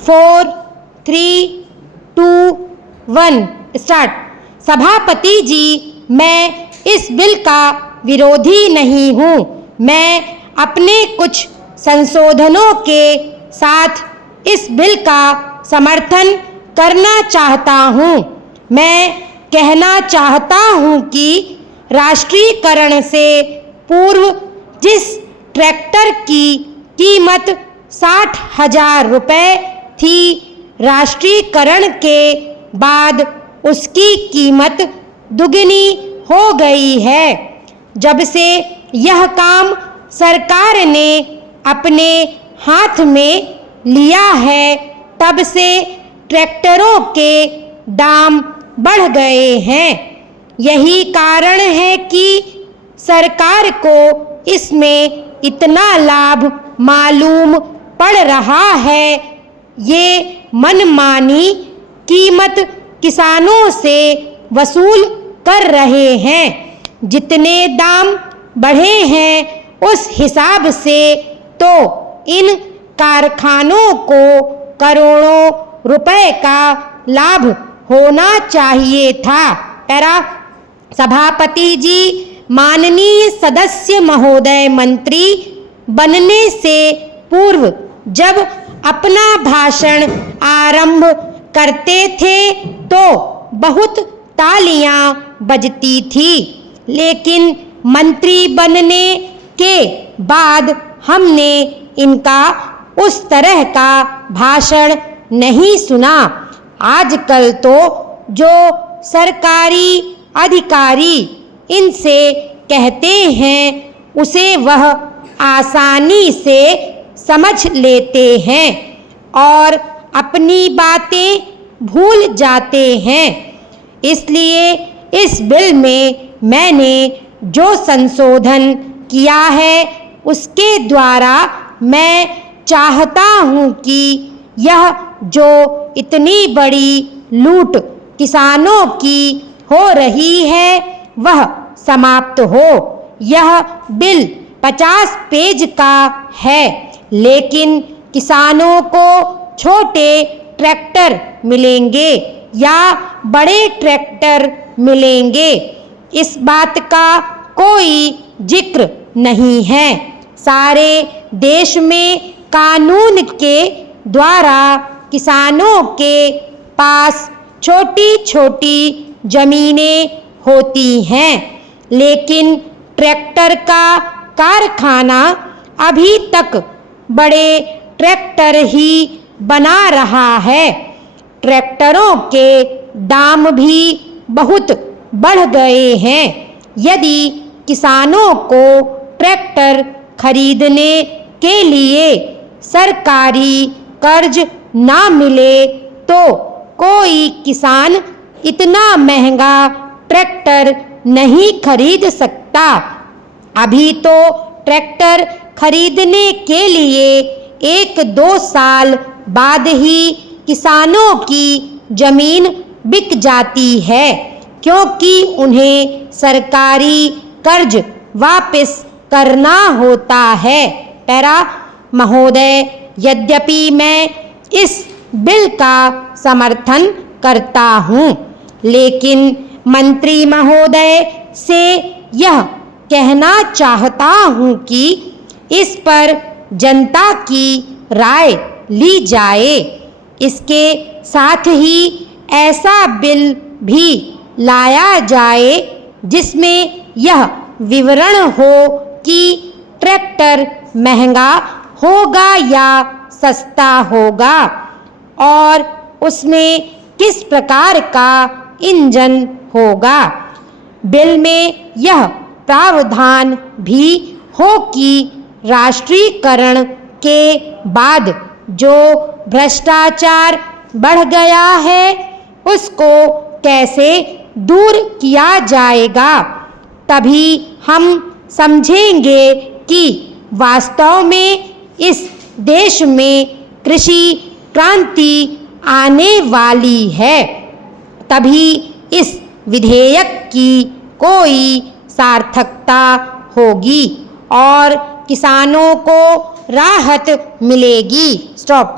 4, 3, 2, 1 start. सभापति जी, मैं इस बिल का विरोधी नहीं हूँ। मैं अपने कुछ संशोधनों के साथ इस बिल का समर्थन करना चाहता हूँ। मैं कहना चाहता हूँ कि राष्ट्रीयकरण से पूर्व जिस ट्रैक्टर की कीमत 60,000 रुपये थी, राष्ट्रीयकरण के बाद उसकी कीमत दुगनी हो गई है। जब से यह काम सरकार ने अपने हाथ में लिया है, तब से ट्रैक्टरों के दाम बढ़ गए हैं। यही कारण है कि सरकार को इसमें इतना लाभ मालूम पड़ रहा है। ये मनमानी कीमत किसानों से वसूल कर रहे हैं। जितने दाम बढ़े हैं उस हिसाब से तो इन कारखानों को करोड़ों रुपए का लाभ होना चाहिए था। पैरा। सभापति जी, माननीय सदस्य महोदय, मंत्री बनने से पूर्व जब अपना भाषण आरंभ करते थे तो बहुत तालियां बजती थी, लेकिन मंत्री बनने के बाद हमने इनका उस तरह का भाषण नहीं सुना। आजकल तो जो सरकारी अधिकारी इनसे कहते हैं उसे वह आसानी से समझ लेते हैं और अपनी बातें भूल जाते हैं। इसलिए इस बिल में मैंने जो संशोधन किया है उसके द्वारा मैं चाहता हूँ कि यह जो इतनी बड़ी लूट किसानों की हो रही है वह समाप्त हो। यह बिल 50 पेज का है, लेकिन किसानों को छोटे ट्रैक्टर मिलेंगे या बड़े ट्रैक्टर मिलेंगे, इस बात का कोई जिक्र नहीं है। सारे देश में कानून के द्वारा किसानों के पास छोटी छोटी जमीनें होती हैं, लेकिन ट्रैक्टर का कारखाना अभी तक बड़े ट्रैक्टर ही बना रहा है। ट्रैक्टरों के दाम भी बहुत बढ़ गए हैं। यदि किसानों को ट्रैक्टर खरीदने के लिए सरकारी कर्ज ना मिले तो कोई किसान इतना महंगा ट्रैक्टर नहीं खरीद सकता। अभी तो ट्रैक्टर खरीदने के लिए 1-2 साल बाद ही किसानों की जमीन बिक जाती है, क्योंकि उन्हें सरकारी कर्ज वापस करना होता है। पैरा। महोदय, यद्यपि मैं इस बिल का समर्थन करता हूँ, लेकिन मंत्री महोदय से यह कहना चाहता हूँ कि इस पर जनता की राय ली जाए। इसके साथ ही ऐसा बिल भी लाया जाए जिसमें यह विवरण हो कि ट्रैक्टर महंगा होगा या सस्ता होगा और उसमें किस प्रकार का इंजन होगा। बिल में यह प्रावधान भी हो कि राष्ट्रीयकरण के बाद जो भ्रष्टाचार बढ़ गया है उसको कैसे दूर किया जाएगा। तभी हम समझेंगे कि वास्तव में इस देश में कृषि क्रांति आने वाली है। तभी इस विधेयक की कोई सार्थकता होगी और किसानों को राहत मिलेगी। स्टॉप।